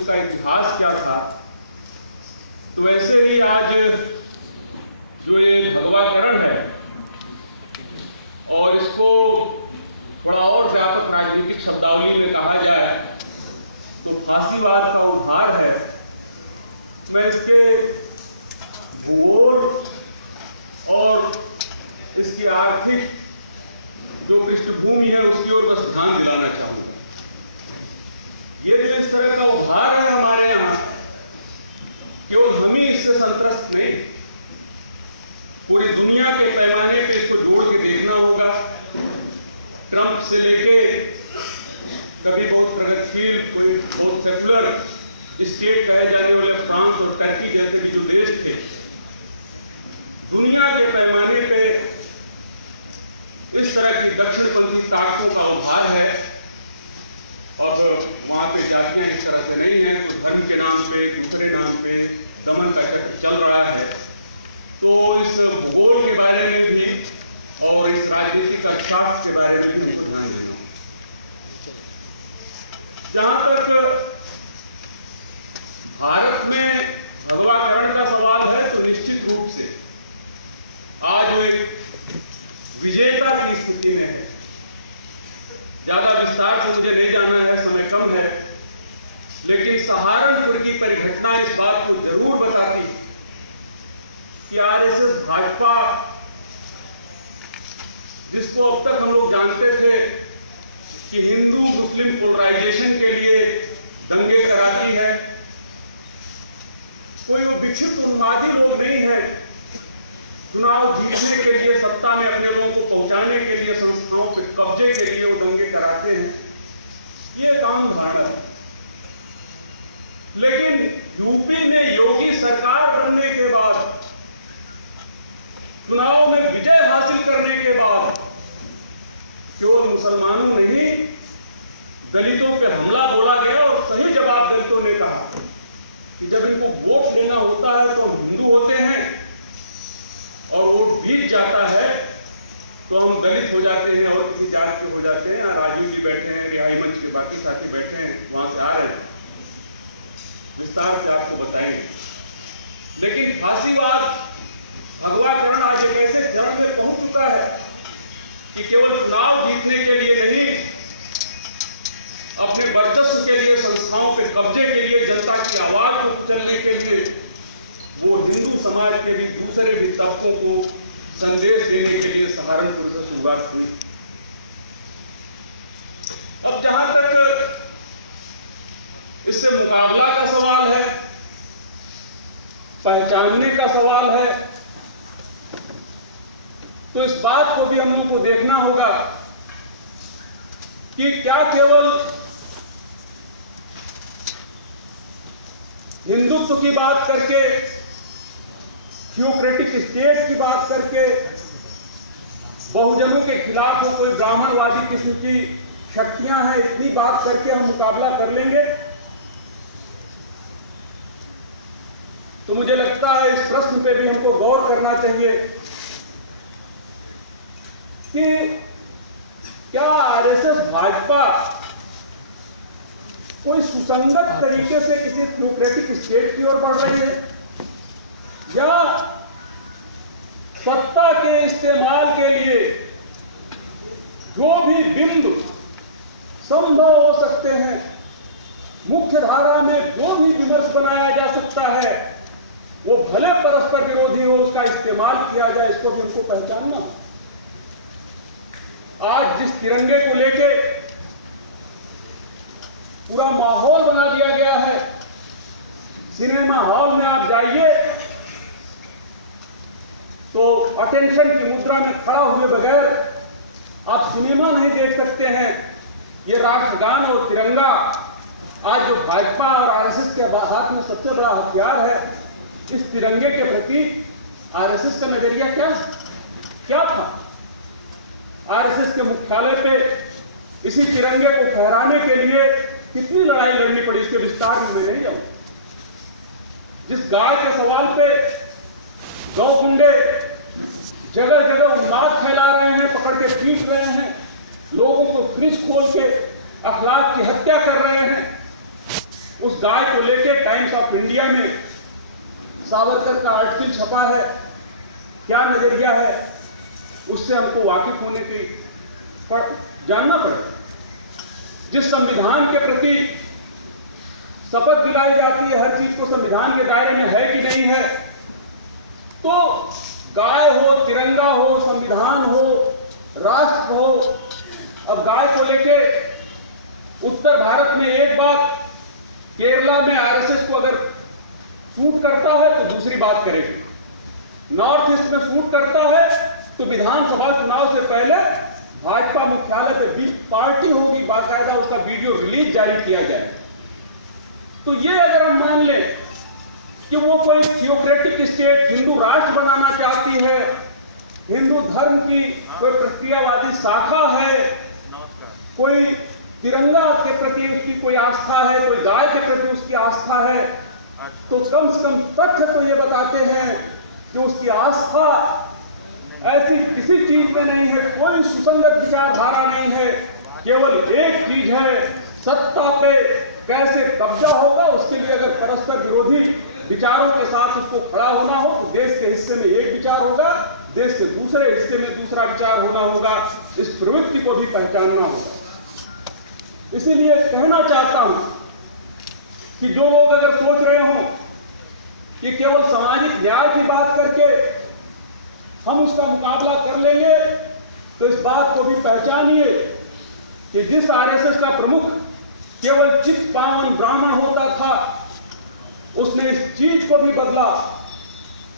उसका इतिहास क्या था। तो वैसे ही आज जो ये भगवाकरण है और इसको बड़ा और व्यापक राजनीतिक शब्दावली में कहा जाए तो फांसीवाद का उभार है। मैं इसके भूगोल और इसकी आर्थिक जो पृष्ठभूमि है उसकी ओर बस ध्यान दिलाना चाहूंगा। ये जो इस तरह का उभार है हमारे यहाँ, केवल हम ही इससे संतुष्ट नहीं, पूरी दुनिया के पैमाने पे इसको जोड़ के देखना होगा। ट्रंप से लेके कभी बहुत प्रगतिशील, कोई बहुत सेकुलर स्टेट कहे जाने वाले फ्रांस और टर्की जैसे भी जो देश थे, दुनिया के पैमाने पे इस तरह की दक्षिणपंथी ताकतों का उभार है। और वहां पे जातियां इस तरह से नहीं है, तो धर्म के नाम पे, दूसरे नाम पे दमन का चक्र चल रहा है। तो इस भूगोल के बारे में भी और इस राजनीतिक अर्थशास्त्र के बारे में भी ध्यान देना। जहां तक भारत में भगवाकरण का सवाल है तो निश्चित रूप से आज वो एक विजेता की स्थिति में है। ज्यादा विस्तार से मुझे नहीं जाना है, समय कम है, लेकिन सहारनपुर की परिघटना इस बात को जरूर बताती कि आरएसएस भाजपा, जिसको अब तक हम लोग जानते थे कि हिंदू मुस्लिम पोलराइजेशन के लिए दंगे कराती है, कोई वो विक्षिप्त उन्मादी लोग नहीं है। चुनाव जीतने के लिए, सत्ता में अपने लोगों को पहुंचाने के लिए, संस्थाओं पे कब्जे के लिए वो दंगे कराते हैं, ये एक आम धारणा है। लेकिन यूपी में योगी सरकार बनने के बाद, चुनाव में विजय हासिल करने के बाद, केवल मुसलमानों नहीं, दलितों पे हमला बोला गया और सही जवाब दलितों ने कहा कि जब इनको वोट देना होता है तो हम हिंदू होते हैं और वोट बीत जाता है तो हम दलित हो जाते हैं और किसी जात के हो जाते हैं। राजीव जी बैठे हैं, रिहाई मंच के बाकी साथी बैठे हैं, वहां से आ रहे हैं, विस्तार से आपको बताएंगे। लेकिन फांसीवाद, भगवाकरण आज एक ऐसे चरण में पहुंच चुका है कि केवल चुनाव जीतने के लिए नहीं, अपने वर्चस्व के लिए, संस्थाओं पे कब्जे के लिए, जनता की आवाज को कुचलने के लिए वो हिंदू समाज के भी दूसरे भी तबकों को संदेश देने के लिए सहारनपुर से शुरुआत हुई। अब जहां तक इससे मुकाबला का सवाल है, पहचानने का सवाल है, तो इस बात को भी हम लोगों को देखना होगा कि क्या केवल हिंदुत्व की बात करके, थियोक्रेटिक स्टेट की बात करके, बहुजनों के खिलाफ वो कोई ब्राह्मणवादी किस्म की शक्तियां हैं, इतनी बात करके हम मुकाबला कर लेंगे? तो मुझे लगता है इस प्रश्न पे भी हमको गौर करना चाहिए कि क्या आरएसएस भाजपा कोई सुसंगत तरीके से किसी थियोक्रेटिक स्टेट की ओर बढ़ रही है, या सत्ता के इस्तेमाल के लिए जो भी बिंब संभव हो सकते हैं, मुख्य धारा में जो भी विमर्श बनाया जा सकता है, वो भले परस्पर विरोधी हो, उसका इस्तेमाल किया जाए, इसको भी उनको पहचानना हो। आज जिस तिरंगे को लेके पूरा माहौल बना दिया गया है, सिनेमा हॉल में आप जाइए तो अटेंशन की मुद्रा में खड़ा हुए बगैर आप सिनेमा नहीं देख सकते हैं। ये राष्ट्रगान और तिरंगा आज जो भाजपा और आरएसएस के हाथ में सबसे बड़ा हथियार है, इस तिरंगे के प्रति आरएसएस का नजरिया क्या था? आरएसएस के मुख्यालय पे इसी तिरंगे को फहराने के लिए कितनी लड़ाई लड़नी पड़ी, इसके विस्तार में मैं नहीं जाऊं। जिस गाय के सवाल पे गौकुंडे जगह जगह उन्माद फैला रहे हैं, पकड़ के पीट रहे हैं, लोगों को फ्रिज खोल के अखलाक की हत्या कर रहे हैं, उस गाय को लेके टाइम्स ऑफ इंडिया में सावरकर का आर्टिकल छपा है, क्या नजरिया है, उससे हमको वाकिफ होने की जानना पड़ेगा। जिस संविधान के प्रति शपथ दिलाई जाती है, हर चीज को संविधान के दायरे में है कि नहीं है, तो गाय हो, तिरंगा हो, संविधान हो, राष्ट्र हो। अब गाय को लेके उत्तर भारत में एक बात, केरला में आरएसएस को अगर सूट करता है तो दूसरी बात करेगी, नॉर्थ ईस्ट में सूट करता है तो विधानसभा चुनाव से पहले भाजपा मुख्यालय पे भी पार्टी होगी, बाकायदा उसका वीडियो रिलीज जारी किया जाए। तो ये अगर हम मान लें कि वो कोई थियोक्रेटिक स्टेट, हिंदू राष्ट्र बनाना चाहती है, हिंदू धर्म की कोई प्रक्रियावादी शाखा है, कोई तिरंगा के प्रति उसकी कोई आस्था है, कोई गाय के प्रति उसकी आस्था है, तो कम से कम तथ्य तो ये बताते हैं कि उसकी आस्था ऐसी किसी चीज में नहीं है, कोई सुसंगत विचारधारा नहीं है। केवल एक चीज है, सत्ता पे कैसे कब्जा होगा, उसके लिए अगर परस्पर विरोधी विचारों के साथ उसको खड़ा होना हो तो देश के हिस्से में एक विचार होगा, देश के दूसरे हिस्से में दूसरा विचार होना होगा। इस प्रवृत्ति को भी पहचानना होगा। इसीलिए कहना चाहता हूं कि जो लोग अगर सोच रहे हों कि केवल सामाजिक न्याय की बात करके हम उसका मुकाबला कर लेंगे, तो इस बात को भी पहचानिए कि जिस आरएसएस का प्रमुख केवल चित्त पावन ब्राह्मण होता था, उसने इस चीज को भी बदला।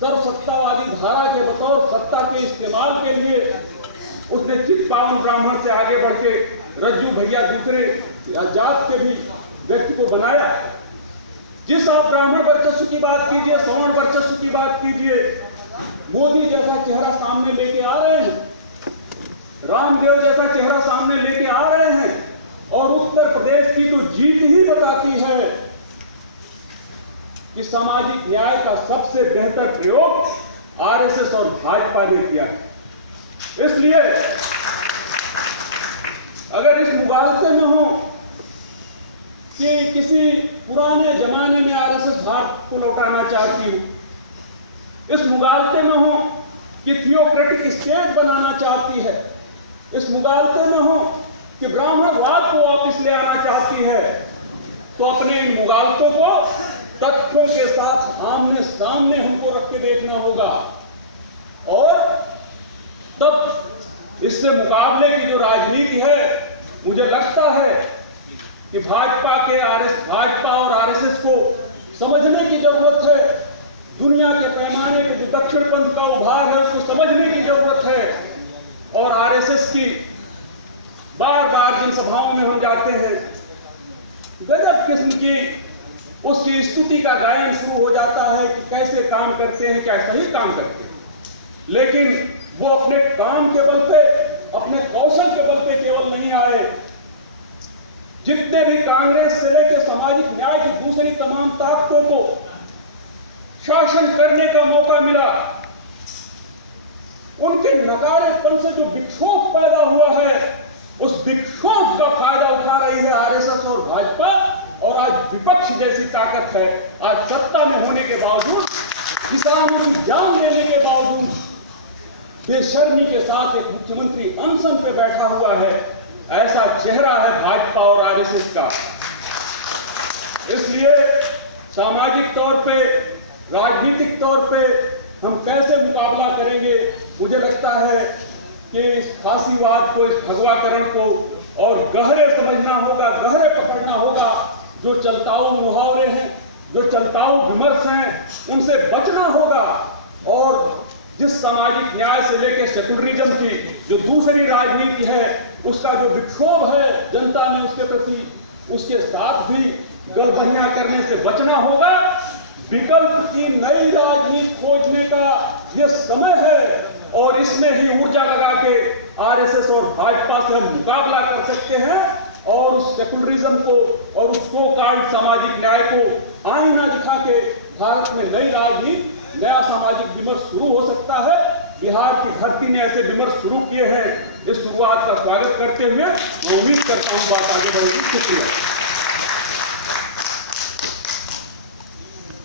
सर्वसत्तावादी धारा के बतौर सत्ता के इस्तेमाल के लिए उसने चित्त पावन ब्राह्मण से आगे बढ़ के रज्जू भैया दूसरे जात के भी व्यक्ति को बनाया। जिस आप ब्राह्मण वर्चस्व की बात कीजिए, सवर्ण वर्चस्व की बात कीजिए, मोदी जैसा चेहरा सामने लेके आ रहे हैं, रामदेव जैसा चेहरा सामने लेके आ रहे हैं, और उत्तर प्रदेश की तो जीत ही बताती है कि सामाजिक न्याय का सबसे बेहतर प्रयोग आरएसएस और भाजपा ने किया है। इसलिए अगर इस मुगालते में हो कि किसी पुराने जमाने में आरएसएस भारत को लौटाना चाहती हो, इस मुगालते में हो कि थियोक्रेटिक स्टेट बनाना चाहती है, इस मुगालते में हो कि ब्राह्मणवाद को वापस ले आना चाहती है, तो अपने इन मुगालतों को तथ्यों के साथ आमने सामने हमको रख के देखना होगा। और तब इससे मुकाबले की जो राजनीति है, मुझे लगता है कि भाजपा और आरएसएस को समझने की जरूरत है। दुनिया के पैमाने पे जो दक्षिण पंथ का उभार है, उसको समझने की जरूरत है। और आरएसएस की बार बार जिन सभाओं में हम जाते हैं, गजब किस्म की उसकी स्तुति का गायन शुरू हो जाता है कि कैसे काम करते हैं, क्या सही काम करते हैं। लेकिन वो अपने काम के बल पे, अपने कौशल के बल पे केवल नहीं आए। जितने भी कांग्रेस से लेकर सामाजिक न्याय की दूसरी तमाम ताकतों को शासन करने का मौका मिला, उनके नकारेपन से जो विक्षोभ पैदा हुआ है, उस विक्षोभ का फायदा उठा रही है आरएसएस और भाजपा। और आज विपक्ष जैसी ताकत है, आज सत्ता में होने के बावजूद, किसानों की जान लेने के बावजूद बेशर्मी के साथ एक मुख्यमंत्री अनशन पे बैठा हुआ है। ऐसा चेहरा है भाजपा और आरएसएस का। इसलिए सामाजिक तौर पे, राजनीतिक तौर पे हम कैसे मुकाबला करेंगे, मुझे लगता है कि इस फांसीवाद को, इस भगवाकरण को और गहरे समझना होगा, गहरे पकड़ना होगा। जो चलताऊ मुहावरे हैं, जो चलताऊ विमर्श हैं, उनसे बचना होगा। और जिस सामाजिक न्याय से लेकर सेकुलरिज्म की जो दूसरी राजनीति है, उसका जो विक्षोभ है जनता में उसके प्रति, उसके साथ भी गलबहियां करने से बचना होगा। विकल्प की नई राजनीति खोजने का यह समय है, और इसमें ही ऊर्जा लगा के आरएसएस और भाजपा से हम मुकाबला कर सकते हैं। और उस सेकुलरिज्म को और उस सो कॉल्ड सामाजिक न्याय को आईना दिखा के भारत में नई राजनीति, नया सामाजिक विमर्श शुरू हो सकता है। बिहार की धरती ने ऐसे विमर्श शुरू किए हैं। इस शुरुआत का स्वागत करते हुए मैं उम्मीद करता हूं बात आगे बढ़ेगी। शुक्रिया।